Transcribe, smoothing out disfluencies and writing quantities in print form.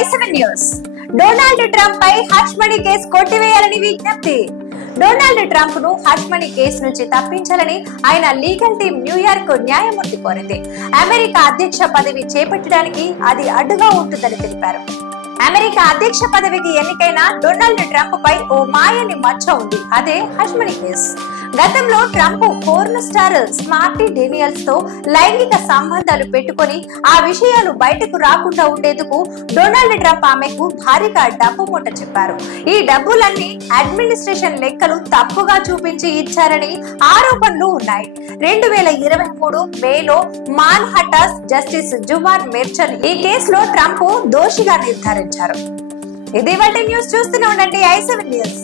i7 news. Donald Trump పై hush money case కొట్టివేయాలని విజ్ఞప్తి. Donald Trump ను hush money case నుంచి తప్పించాలని ఆయన లీగల్ టీం న్యూయార్క్ న్యాయమూర్తి కోరింది. అమెరికా అధ్యక్ష పదవి చేపట్టడానికి అది అడ్డుగా ఉంటుందని తెలిపారు. అమెరికా అధ్యక్ష పదవికి ఎన్నికైన డొనాల్డ్ ట్రంప్ పై ఓ మాయని మచ్చ ఉంది, అదే హష్ మనీ కేసు. గతంలో Trump porn star smarty Daniels తో లైంగిక సంబంధాలు పెట్టుకొని ఆ విషయాలు బయటకు రాకుండా ఉండేందుకు డొనాల్డ్ ట్రంప్ ఆమెకు భారీగా డబ్బు మూట చెప్పారు. ఈ డబ్బులన్నీ అడ్మినిస్ట్రేషన్ లెక్కలు తప్పుగా చూపించి ఇచ్చారని ఆరోపణలు ఉన్నాయి. 2023 మేలో మాన్హట్టన్ జస్టిస్ జువాన్ మెర్చన్ ఈ కేసులో ట్రంప్ దోషిగా నిర్ధారించారు. ఇది వాటి న్యూస్. చూస్తూనే ఉండండి i7 న్యూస్.